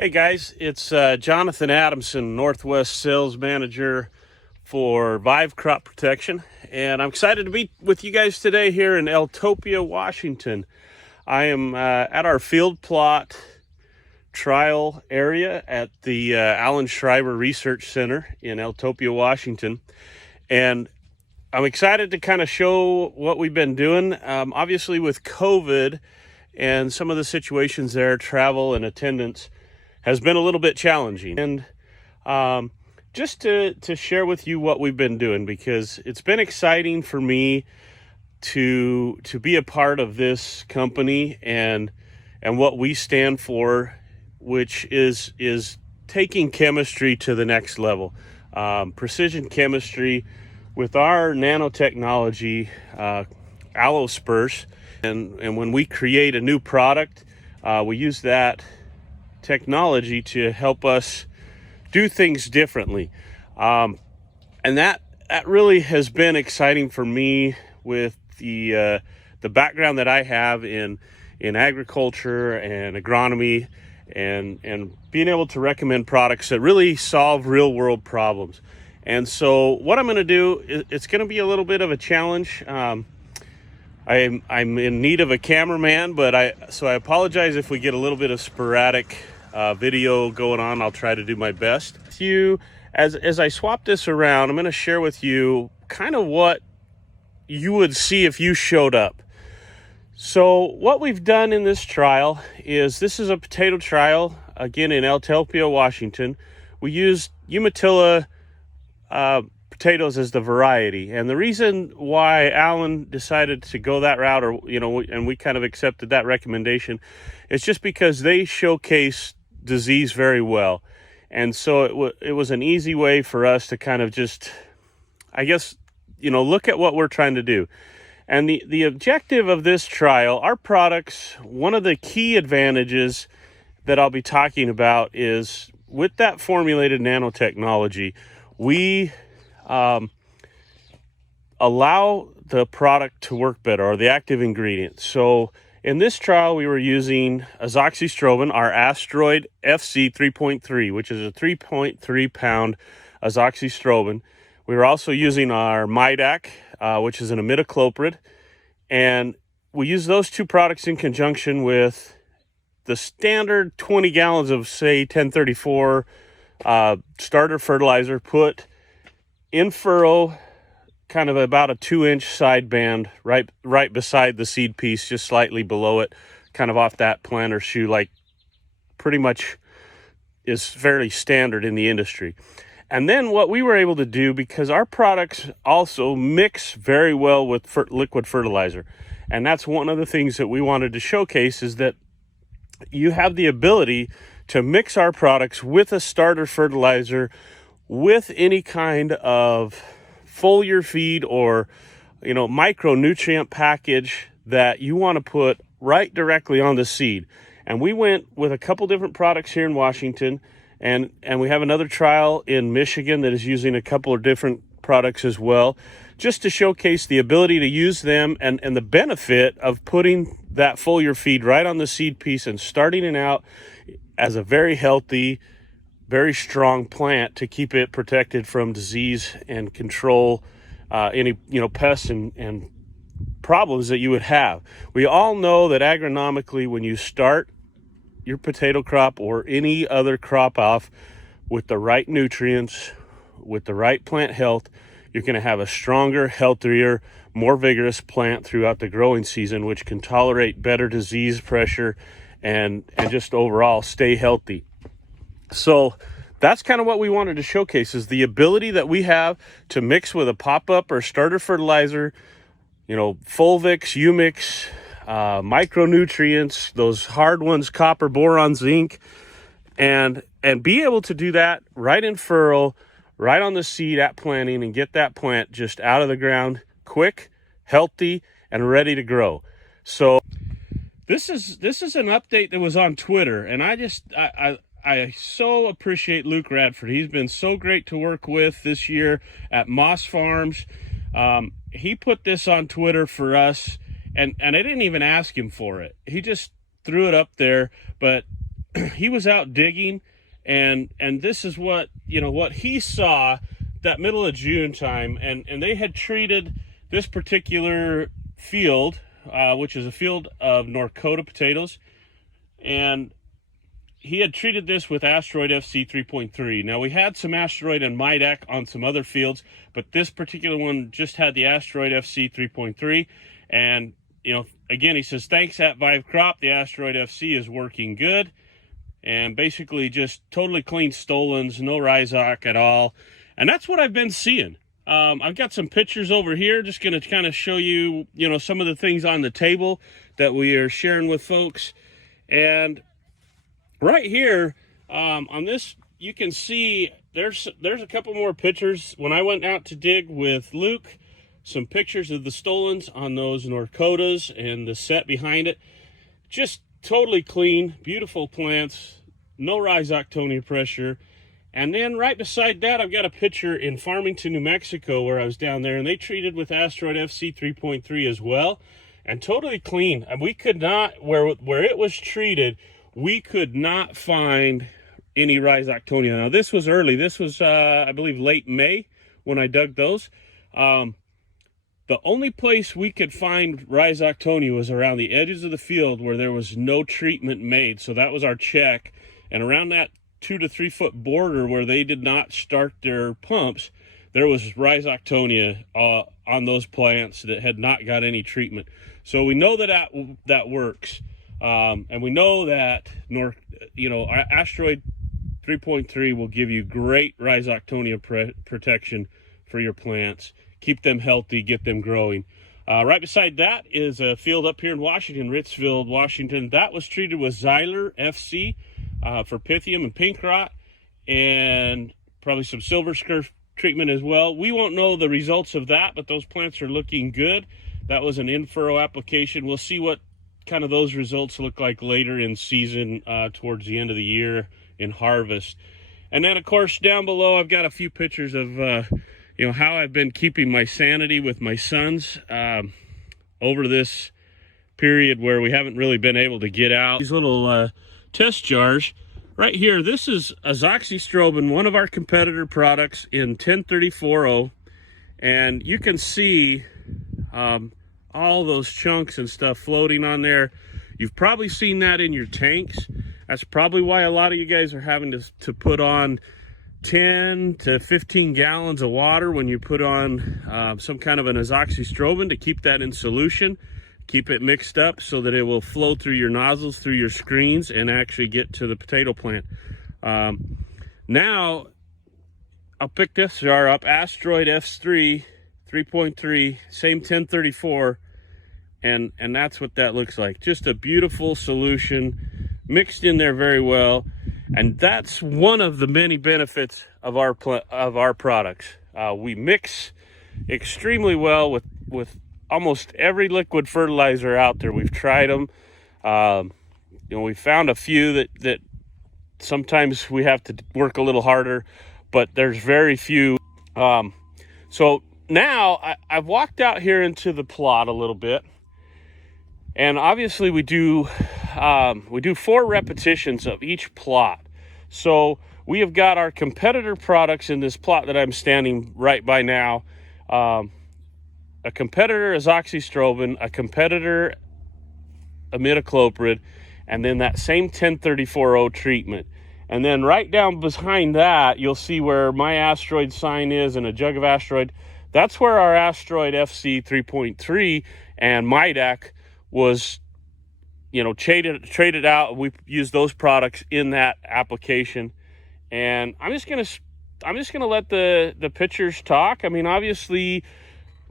Hey guys, it's Jonathan Adamson, Northwest Sales Manager for Vive Crop Protection, and I'm excited to be with you guys today here in Eltopia, Washington. I am at our field plot trial area at the Allen Schreiber Research Center in Eltopia, Washington, and I'm excited to kind of show what we've been doing. Obviously, with COVID and some of the situations there, travel and attendance has been a little bit challenging. And just to share with you what we've been doing, because it's been exciting for me to be a part of this company and what we stand for, which is taking chemistry to the next level. Precision chemistry with our nanotechnology, allosperse, and when we create a new product, we use that technology to help us do things differently, and that really has been exciting for me with the background that I have in agriculture and agronomy, and being able to recommend products that really solve real world problems. And so what I'm going to do, it's going to be a little bit of a challenge. I'm in need of a cameraman, but I apologize if we get a little bit of sporadic video going on. I'll try to do my best. As I swap this around, I'm going to share with you kind of what you would see if you showed up. So what we've done in this trial is, this is a potato trial, again in Eltopia, Washington. We used Umatilla potatoes as the variety, and the reason why Allen decided to go that route, and we kind of accepted that recommendation, is just because they showcase disease very well. And so it was an easy way for us to kind of just, I guess, look at what we're trying to do. And the objective of this trial, our products, one of the key advantages that I'll be talking about is, with that formulated nanotechnology, we allow the product to work better, or the active ingredient. So in this trial, we were using azoxystrobin, our Asteroid FC 3.3, which is a 3.3 pound azoxystrobin. We were also using our Midac, which is an imidacloprid, and we use those two products in conjunction with the standard 20 gallons of, say, 1034 starter fertilizer, put in furrow, kind of about a 2-inch side band right beside the seed piece, just slightly below it, kind of off that planter shoe, like pretty much is fairly standard in the industry. And then what we were able to do, because our products also mix very well with liquid fertilizer, and that's one of the things that we wanted to showcase, is that you have the ability to mix our products with a starter fertilizer, with any kind of foliar feed or micronutrient package that you want to put right directly on the seed. And we went with a couple different products here in Washington, and we have another trial in Michigan that is using a couple of different products as well, just to showcase the ability to use them and the benefit of putting that foliar feed right on the seed piece and starting it out as a very healthy, very strong plant to keep it protected from disease and control any pests and problems that you would have. We all know that agronomically, when you start your potato crop or any other crop off with the right nutrients, with the right plant health, you're going to have a stronger, healthier, more vigorous plant throughout the growing season, which can tolerate better disease pressure and just overall stay healthy. So that's kind of what we wanted to showcase, is the ability that we have to mix with a pop-up or starter fertilizer, fulvix, umix, micronutrients, those hard ones, copper, boron, zinc, and be able to do that right in furrow, right on the seed at planting, and get that plant just out of the ground quick, healthy, and ready to grow. So this is an update that was on Twitter, and I so appreciate Luke Radford. He's been so great to work with this year at Moss Farms. He put this on Twitter for us, and I didn't even ask him for it. He just threw it up there, but he was out digging, and this is what, what he saw that middle of June time, and they had treated this particular field, which is a field of Norcota potatoes, and he had treated this with Asteroid FC 3.3. Now, we had some Asteroid and Midac on some other fields, but this particular one just had the Asteroid FC 3.3. And, again, he says, thanks at Vive Crop. The Asteroid FC is working good. And basically just totally clean stolons, no rhizoc at all. And that's what I've been seeing. I've got some pictures over here, just going to kind of show you, some of the things on the table that we are sharing with folks. And right here on this, you can see there's a couple more pictures. When I went out to dig with Luke, some pictures of the stolons on those Norcotas and the set behind it. Just totally clean, beautiful plants, no rhizoctonia pressure. And then right beside that, I've got a picture in Farmington, New Mexico, where I was down there, and they treated with Asteroid FC 3.3 as well, and totally clean. And we could not, where it was treated, we could not find any rhizoctonia. Now, this was early. This was, I believe, late May when I dug those. The only place we could find rhizoctonia was around the edges of the field where there was no treatment made. So that was our check. And around that 2 to 3 foot border where they did not start their pumps, there was rhizoctonia on those plants that had not got any treatment. So we know that works. And we know that Asteroid 3.3 will give you great rhizoctonia protection for your plants. Keep them healthy, get them growing. Right beside that is a field up here in Washington, Ritzville, Washington. That was treated with Xyler FC for Pythium and pink rot, and probably some silver scurf treatment as well. We won't know the results of that, but those plants are looking good. That was an in-furrow application. We'll see what kind of those results look like later in season, towards the end of the year in harvest. And then, of course, down below, I've got a few pictures of how I've been keeping my sanity with my sons over this period where we haven't really been able to get out. These little test jars right here, this is azoxystrobin, one of our competitor products in 1034O, and you can see all those chunks and stuff floating on there. You've probably seen that in your tanks. That's probably why a lot of you guys are having to put on 10 to 15 gallons of water when you put on some kind of an azoxystrobin to keep that in solution, keep it mixed up so that it will flow through your nozzles, through your screens, and actually get to the potato plant. Now, I'll pick this jar up, Asteroid F3 3.3, same 1034, and that's what that looks like. Just a beautiful solution, mixed in there very well. And that's one of the many benefits of our products. We mix extremely well with almost every liquid fertilizer out there. We've tried them. We found a few that sometimes we have to work a little harder, but there's very few. So now I've walked out here into the plot a little bit, and obviously we do 4 repetitions of each plot. So we have got our competitor products in this plot that I'm standing right by now. A competitor azoxystrobin, a competitor imidacloprid, and then that same 1034O treatment. And then right down behind that, you'll see where my Asteroid sign is and a jug of Asteroid. That's where our Asteroid FC 3.3 and Midac was, traded out. We used those products in that application. And I'm just gonna let the pictures talk. I mean, obviously,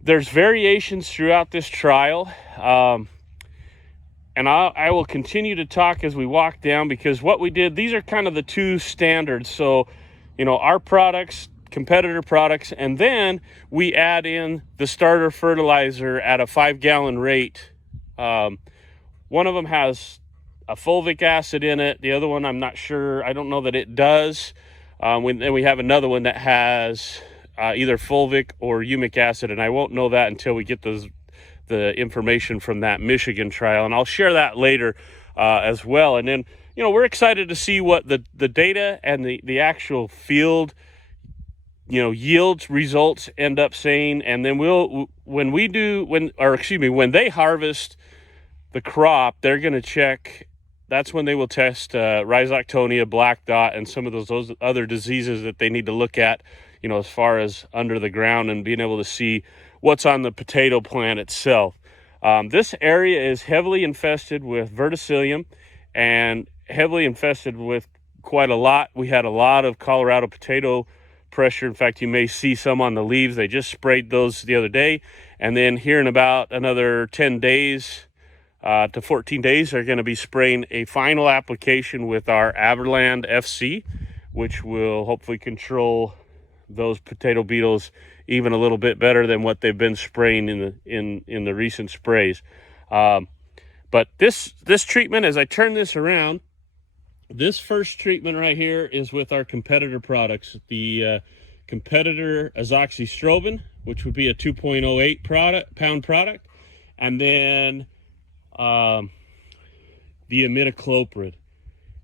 there's variations throughout this trial. And I will continue to talk as we walk down, because what we did, these are kind of the 2 standards. So, our products, competitor products, and then we add in the starter fertilizer at a 5-gallon rate. One of them has a fulvic acid in it. The other one, I'm not sure. I don't know that it does. Then we have another one that has either fulvic or humic acid, and I won't know that until we get the information from that Michigan trial, and I'll share that later as well. And then, we're excited to see what the data and the actual field, yields results end up saying. And then when they harvest the crop, they're going to check. That's when they will test rhizoctonia, black dot, and some of those other diseases that they need to look at, as far as under the ground and being able to see what's on the potato plant itself. This area is heavily infested with verticillium and heavily infested with quite a lot. We had a lot of Colorado potato pressure. In fact, you may see some on the leaves. They just sprayed those the other day. And then here in about another 10 days to 14 days, they're going to be spraying a final application with our Averland FC, which will hopefully control those potato beetles even a little bit better than what they've been spraying in the recent sprays. But this treatment, as I turn this around, this first treatment right here is with our competitor products, the competitor azoxystrobin, which would be a 2.08 pound product, and then the imidacloprid,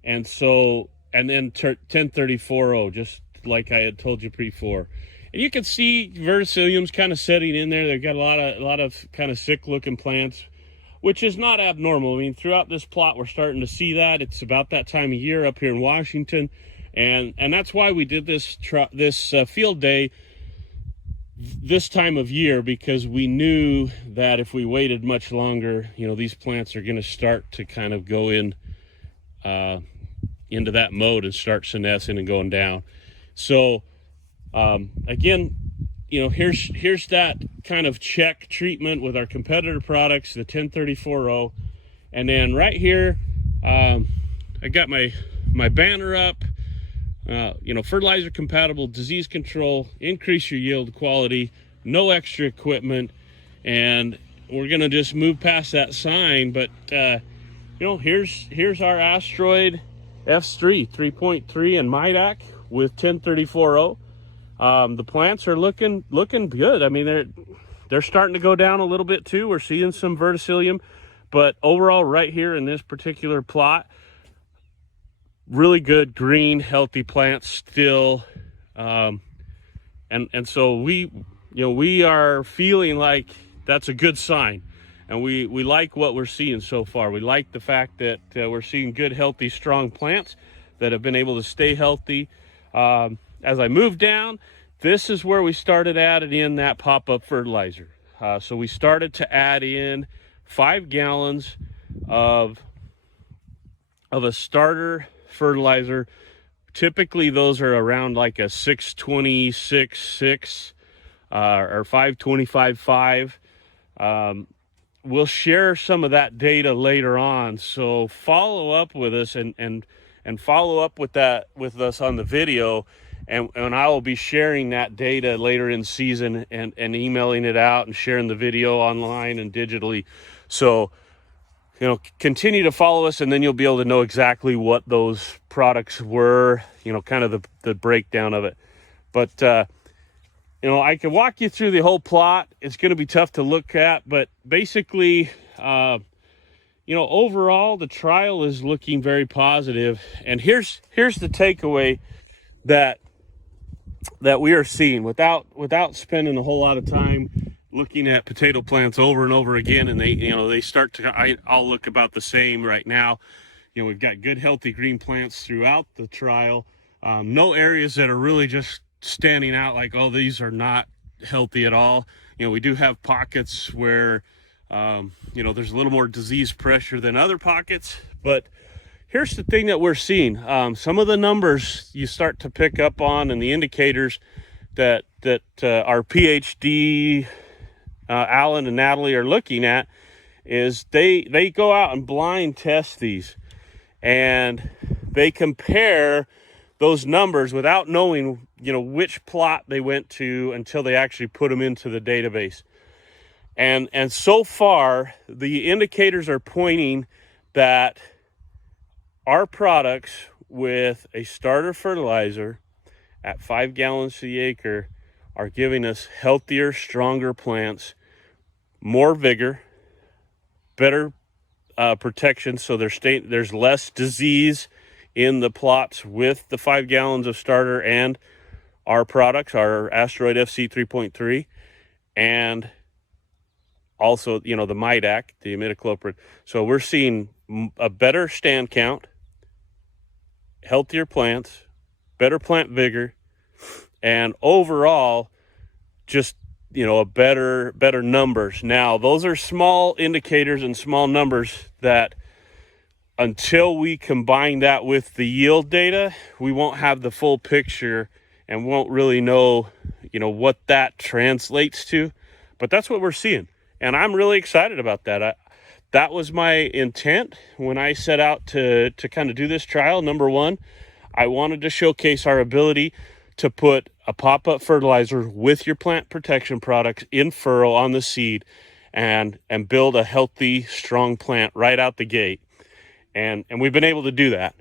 and then 1034O, just like I had told you before. And you can see verticillium's kind of setting in there. They've got a lot of kind of sick looking plants, which is not abnormal. I mean, throughout this plot, we're starting to see that. It's about that time of year up here in Washington, and that's why we did this field day this time of year, because we knew that if we waited much longer, these plants are going to start to kind of go into that mode and start senescing and going down. So again, here's that kind of check treatment with our competitor products, the 1034O. And then right here, I got my banner up, fertilizer compatible, disease control, increase your yield quality, no extra equipment. And we're going to just move past that sign. But, here's our Asteroid F3 3.3 and Midac with 1034O. The plants are looking good. I mean, they're starting to go down a little bit too. We're seeing some verticillium, but overall right here in this particular plot, really good green, healthy plants still. And so we are feeling like that's a good sign. And we like what we're seeing so far. We like the fact that we're seeing good, healthy, strong plants that have been able to stay healthy. As I move down, this is where we started adding in that pop-up fertilizer. So we started to add in 5 gallons of a starter fertilizer. Typically, those are around like a 626.6 or 525.5. We'll share some of that data later on. So follow up with us and follow up with us on the video. And I will be sharing that data later in season and emailing it out and sharing the video online and digitally. So, continue to follow us, and then you'll be able to know exactly what those products were, kind of the breakdown of it. But, I can walk you through the whole plot. It's going to be tough to look at, but basically, overall, the trial is looking very positive. And here's the takeaway that we are seeing without spending a whole lot of time looking at potato plants over and over again. And they start to all look about the same right now. We've got good, healthy green plants throughout the trial. No areas that are really just standing out like, oh, these are not healthy at all. We do have pockets where, there's a little more disease pressure than other pockets. But here's the thing that we're seeing. Some of the numbers you start to pick up on, and the indicators that our PhD, Alan and Natalie, are looking at, is they go out and blind test these, and they compare those numbers without knowing, which plot they went to until they actually put them into the database. And so far, the indicators are pointing that our products with a starter fertilizer at 5 gallons to the acre are giving us healthier, stronger plants, more vigor, better protection, so there's less disease in the plots with the 5 gallons of starter and our products, our Asteroid FC 3.3, and also, the Midac, the imidacloprid. So we're seeing a better stand count, healthier plants, better plant vigor, and overall, just a better numbers. Now, those are small indicators and small numbers that, until we combine that with the yield data, we won't have the full picture and won't really know, what that translates to. But that's what we're seeing, and I'm really excited about that. That was my intent when I set out to kind of do this trial. Number one, I wanted to showcase our ability to put a pop-up fertilizer with your plant protection products in furrow on the seed and build a healthy, strong plant right out the gate. And we've been able to do that.